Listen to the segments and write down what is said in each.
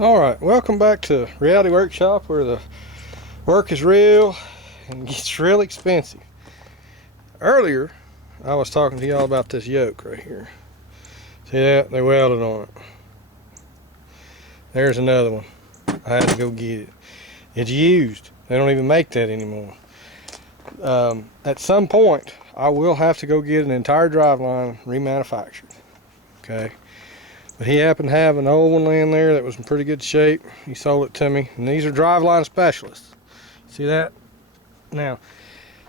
Alright, welcome back to Reality Workshop, where the work is real and gets real expensive. Earlier, I was talking to y'all about this yoke right here. See that? They welded on it. There's another one. I had to go get it. It's used. They don't even make that anymore. At some point, I will have to go get an entire driveline remanufactured. Okay? But he happened to have an old one laying there that was in pretty good shape. He sold it to me. And these are driveline specialists. See that? Now,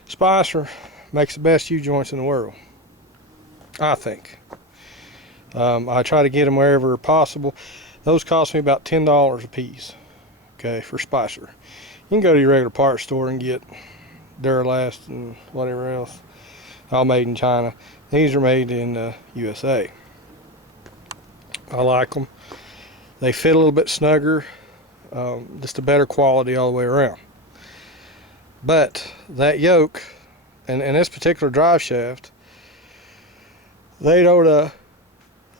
Spicer makes the best U-joints in the world, I think. I try to get them wherever possible. Those cost me about $10 a piece, okay, for Spicer. You can go to your regular parts store and get Duralast and whatever else, all made in China. These are made in the USA. I like them. They fit a little bit snugger, just a better quality all the way around. But that yoke and this particular drive shaft, they don't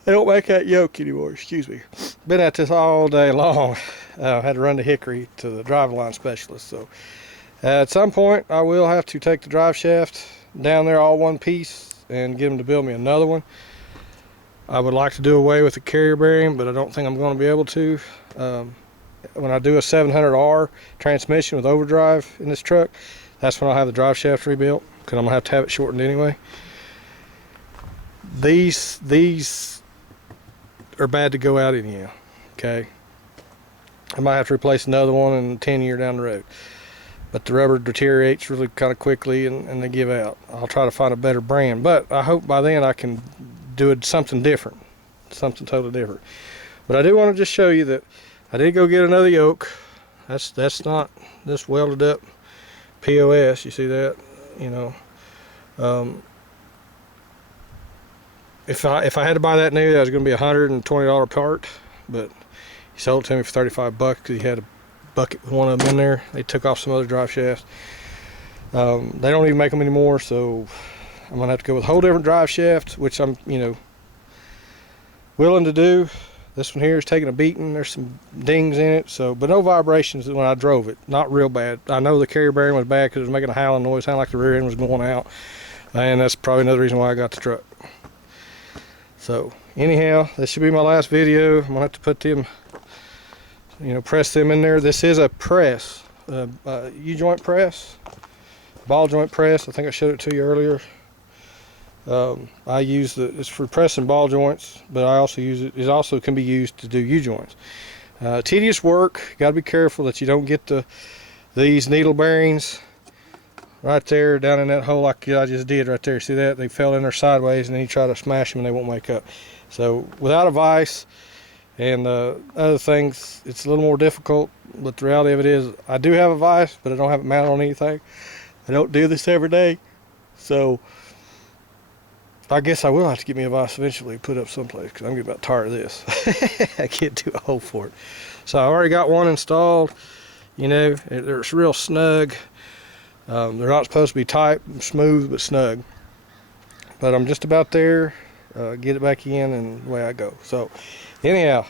make that yoke anymore. Excuse me. Been at this all day long. Had to run the Hickory to the driveline specialist. So at some point, I will have to take the drive shaft down there all one piece and get them to build me another one. I would like to do away with the carrier bearing, but I don't think I'm going to be able to. When I do a 700R transmission with overdrive in this truck, that's when I'll have the drive shaft rebuilt, because I'm going to have it shortened anyway. These are bad to go out anyhow, okay? I might have to replace another one in 10 years down the road. But the rubber deteriorates really kind of quickly and they give out. I'll try to find a better brand, but I hope by then I can do it something different, something totally different. But I do want to just show you that I did go get another yoke. That's not this welded up POS. You see that? You know, if I had to buy that new, that was going to be $120 part. But he sold it to me for $35 because he had a bucket with one of them in there. They took off some other drive shafts. They don't even make them anymore, so I'm gonna have to go with a whole different drive shaft, which I'm, willing to do. This one here is taking a beating. There's some dings in it, but no vibrations when I drove it. Not real bad. I know the carrier bearing was bad because it was making a howling noise, sounded like the rear end was going out, and that's probably another reason why I got the truck. So anyhow, this should be my last video. I'm gonna have to put them, press them in there. This is a press, U-joint press, ball joint press. I think I showed it to you earlier. I use it's for pressing ball joints, but I also use it. It also can be used to do U-joints. Tedious work. Got to be careful that you don't get these needle bearings right there down in that hole like I just did right there. See that? They fell in there sideways, and then you try to smash them and they won't make up. So without a vise and other things, it's a little more difficult. But the reality of it is, I do have a vise, but I don't have it mounted on anything. I don't do this every day, so I guess I will have to get me a vise eventually, put up someplace, because I'm getting about tired of this. I can't do a hole for it. So I already got one installed. They're real snug. They're not supposed to be tight and smooth, but snug. But I'm just about there. Get it back in, and away I go. So anyhow,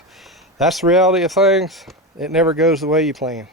that's the reality of things. It never goes the way you plan.